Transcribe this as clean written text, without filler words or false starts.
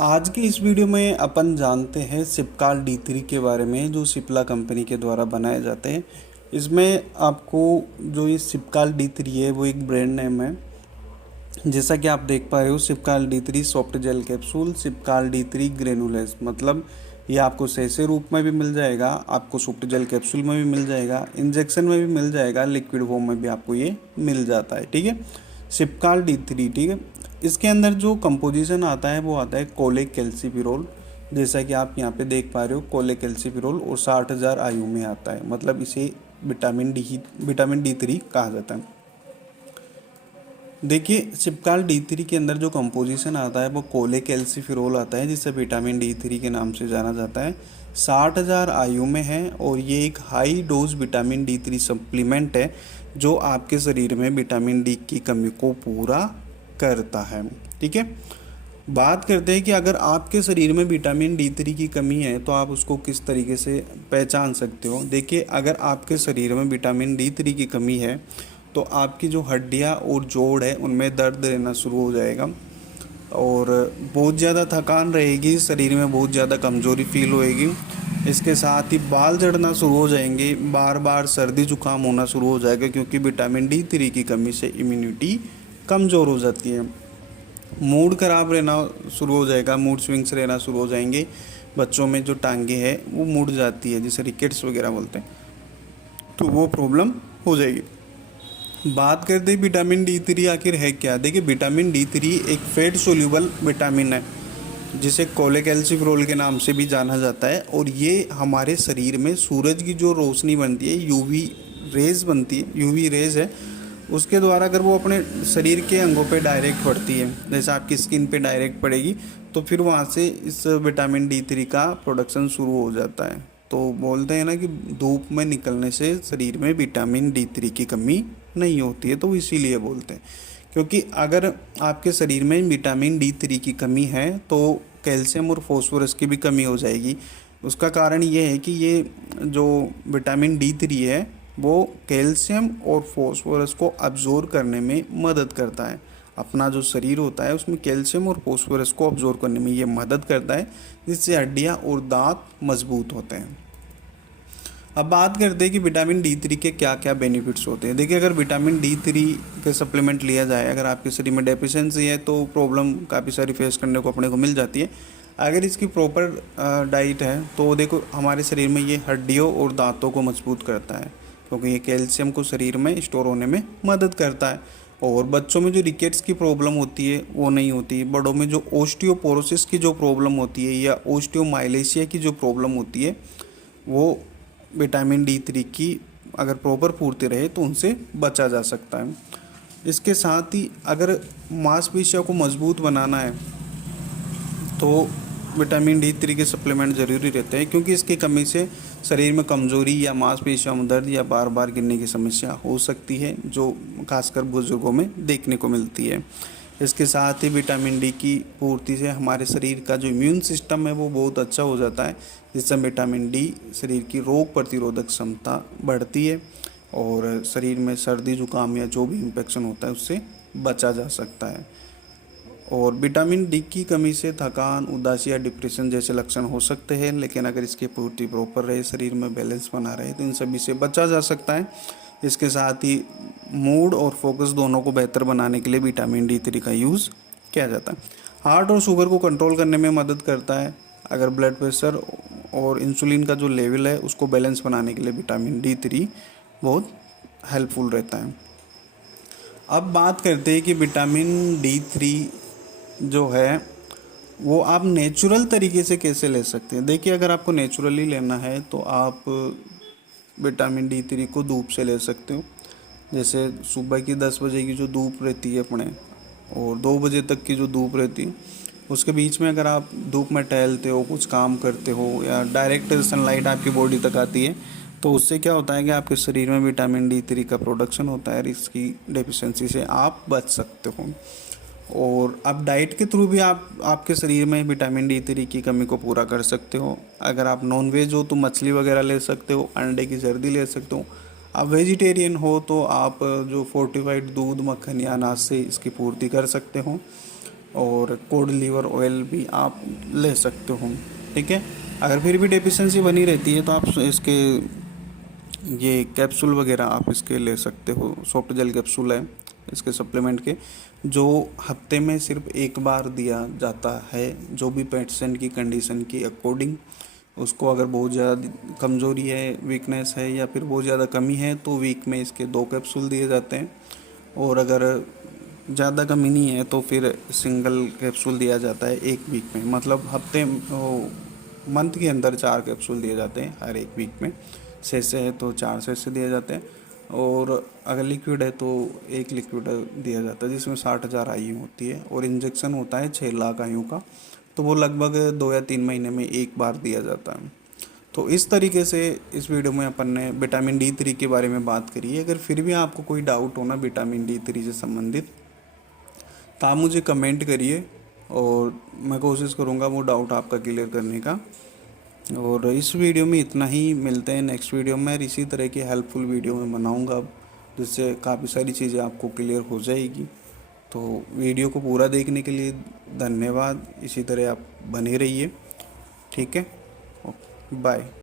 आज की इस वीडियो में अपन जानते हैं सिपकाल D3 के बारे में, जो सिप्ला कंपनी के द्वारा बनाए जाते हैं। इसमें आपको जो ये सिपकाल D3 है वो एक ब्रांड नेम है। जैसा कि आप देख पा रहे हो, Sipcal D3 soft gel capsule, Sipcal D3 granules, मतलब ये आपको सैसे रूप में भी मिल जाएगा, आपको सॉफ्ट जेल कैप्सूल में भी मिल जाएगा, इंजेक्शन में भी मिल जाएगा, लिक्विड फॉर्म में भी आपको ये मिल जाता है। ठीक है, सिपकाल D3। ठीक है, इसके अंदर जो कंपोजिशन आता है वो आता है कोलेकैल्सिफेरॉल, जैसा कि आप यहाँ पे देख पा रहे हो, कोलेकैल्सिफेरॉल, और 60,000 आयु में आता है, मतलब इसे विटामिन D3 कहा जाता है। देखिए, सिपकाल D3 के अंदर जो कंपोजिशन आता है वो कोलेकैल्सिफेरॉल आता है, जिसे विटामिन D3 के नाम से जाना जाता है। 60,000 आयु में है और ये एक high dose vitamin D3 supplement है, जो आपके शरीर में विटामिन डी की कमी को पूरा करता है। ठीक है, बात करते हैं कि अगर आपके शरीर में विटामिन D3 की कमी है तो आप उसको किस तरीके से पहचान सकते हो। देखिए, अगर आपके शरीर में विटामिन D3 की कमी है तो आपकी जो हड्डियां और जोड़ है उनमें दर्द रहना शुरू हो जाएगा, और बहुत ज़्यादा थकान रहेगी, शरीर में बहुत ज़्यादा कमज़ोरी फील होएगी। इसके साथ ही बाल झड़ना शुरू हो जाएंगे, बार बार सर्दी जुकाम होना शुरू हो जाएगा, क्योंकि विटामिन D3 की कमी से इम्यूनिटी कमज़ोर हो जाती है। मूड ख़राब रहना शुरू हो जाएगा, मूड स्विंग्स रहना शुरू हो जाएंगे। बच्चों में जो टांगे हैं वो मुड़ जाती है, जिसे रिकेट्स वगैरह बोलते हैं, तो वो प्रॉब्लम हो जाएगी। बात करते हैं विटामिन D3 आखिर है क्या। देखिए, विटामिन D3 एक फैट सोल्यूबल विटामिन है, जिसे कोलेकैल्सिफेरॉल के नाम से भी जाना जाता है, और ये हमारे शरीर में सूरज की जो रोशनी बनती है, यूवी रेज बनती है, यूवी रेज है, उसके द्वारा अगर वो अपने शरीर के अंगों पे डायरेक्ट पड़ती है, जैसे आपकी स्किन पे डायरेक्ट पड़ेगी, तो फिर वहाँ से इस विटामिन D3 का प्रोडक्शन शुरू हो जाता है। तो बोलते हैं ना कि धूप में निकलने से शरीर में विटामिन D3 की कमी नहीं होती है, तो इसीलिए बोलते हैं। क्योंकि अगर आपके शरीर में विटामिन D3 की कमी है तो कैल्शियम और फॉस्फोरस की भी कमी हो जाएगी। उसका कारण ये है कि ये जो विटामिन D3 है वो कैल्शियम और फॉस्फोरस को अब्जॉर्ब करने में मदद करता है। अपना जो शरीर होता है उसमें कैल्शियम और फॉस्फोरस को अब्जॉर्ब करने में ये मदद करता है, जिससे हड्डियाँ और दांत मजबूत होते हैं। अब बात करते हैं कि विटामिन D3 के क्या क्या बेनिफिट्स होते हैं। देखिए, अगर विटामिन D3 के सप्लीमेंट लिया जाए, अगर आपके शरीर में डेफिशिएंसी है तो प्रॉब्लम काफ़ी सारी फेस करने को अपने को मिल जाती है। अगर इसकी प्रॉपर डाइट है तो देखो, हमारे शरीर में ये हड्डियों और दांतों को मजबूत करता है, क्योंकि ये कैल्शियम को शरीर में स्टोर होने में मदद करता है। और बच्चों में जो रिकेट्स की प्रॉब्लम होती है वो नहीं होती। बड़ों में जो ओस्टियोपोरोसिस की जो प्रॉब्लम होती है या ओस्टियोमाइलेशिया की जो प्रॉब्लम होती है, वो विटामिन D3 की अगर प्रॉपर पूर्ति रहे तो उनसे बचा जा सकता है। इसके साथ ही अगर मांसपेशियों को मजबूत बनाना है तो विटामिन D3 के सप्लीमेंट ज़रूरी रहते हैं, क्योंकि इसकी कमी से शरीर में कमज़ोरी या मांसपेशियों में दर्द या बार बार गिरने की समस्या हो सकती है, जो खासकर बुजुर्गों में देखने को मिलती है। इसके साथ ही विटामिन D की पूर्ति से हमारे शरीर का जो इम्यून सिस्टम है वो बहुत अच्छा हो जाता है, जिससे विटामिन D शरीर की रोग प्रतिरोधक क्षमता बढ़ती है और शरीर में सर्दी जुकाम या जो भी इन्फेक्शन होता है उससे बचा जा सकता है। और विटामिन D की कमी से थकान, उदासी या डिप्रेशन जैसे लक्षण हो सकते हैं, लेकिन अगर इसकी पूर्ति प्रॉपर रहे, शरीर में बैलेंस बना रहे, तो इन सभी से बचा जा सकता है। इसके साथ ही मूड और फोकस दोनों को बेहतर बनाने के लिए विटामिन D3 का यूज़ किया जाता है। हार्ट और शुगर को कंट्रोल करने में मदद करता है। अगर ब्लड प्रेशर और इंसुलिन का जो लेवल है उसको बैलेंस बनाने के लिए विटामिन D3 बहुत हेल्पफुल रहता है। अब बात करते हैं कि विटामिन D3 जो है वो आप नेचुरल तरीके से कैसे ले सकते हैं। देखिए, अगर आपको नेचुरली लेना है तो आप विटामिन D3 को धूप से ले सकते हो। जैसे सुबह की 10 बजे की जो धूप रहती है अपने, और 2 बजे तक की जो धूप रहती है, उसके बीच में अगर आप धूप में टहलते हो, कुछ काम करते हो, या डायरेक्ट सनलाइट आपकी बॉडी तक आती है, तो उससे क्या होता है कि आपके शरीर में विटामिन D3 का प्रोडक्शन होता है, इसकी डेफिशिएंसी से आप बच सकते हो। और आप डाइट के थ्रू भी आपके शरीर में विटामिन D3 की कमी को पूरा कर सकते हो। अगर आप नॉन वेज हो तो मछली वगैरह ले सकते हो, अंडे की जर्दी ले सकते हो। आप वेजिटेरियन हो तो आप जो फोर्टिफाइड दूध, मक्खन या अनाज से इसकी पूर्ति कर सकते हो। और कोड लीवर ऑयल भी आप ले सकते हो। ठीक है, अगर फिर भी डेफिशिएंसी बनी रहती है तो आप इसके ये कैप्सूल वगैरह आप इसके ले सकते हो। सॉफ्ट जेल कैप्सूल है इसके सप्लीमेंट के, जो हफ्ते में सिर्फ एक बार दिया जाता है, जो भी पेशेंट की कंडीशन की अकॉर्डिंग। उसको अगर बहुत ज़्यादा कमज़ोरी है, वीकनेस है, या फिर बहुत ज़्यादा कमी है तो वीक में इसके 2 कैप्सूल दिए जाते हैं। और अगर ज़्यादा कमी नहीं है तो फिर सिंगल कैप्सूल दिया जाता है 1 वीक में। मतलब हफ्ते मंथ के अंदर 4 कैप्सूल दिए जाते हैं हर 1 वीक में। सेसे है तो 4 सेसे दिए जाते हैं। और अगर लिक्विड है तो 1 लिक्विड दिया जाता है, जिसमें 60,000 आयु होती है। और इंजेक्शन होता है 6 लाख आयु का, तो वो लगभग 2 या 3 महीने में एक बार दिया जाता है। तो इस तरीके से इस वीडियो में अपन ने विटामिन D3 के बारे में बात करी है। अगर फिर भी आपको कोई डाउट हो ना विटामिन D3 से संबंधित, तो आप मुझे कमेंट करिए और मैं कोशिश करूँगा वो डाउट आपका क्लियर करने का। और इस वीडियो में इतना ही, मिलते हैं नेक्स्ट वीडियो में। इसी तरह की हेल्पफुल वीडियो में बनाऊँगा अब, जिससे काफ़ी सारी चीज़ें आपको क्लियर हो जाएगी। तो वीडियो को पूरा देखने के लिए धन्यवाद। इसी तरह आप बने रहिए। ठीक है, ओके, बाय।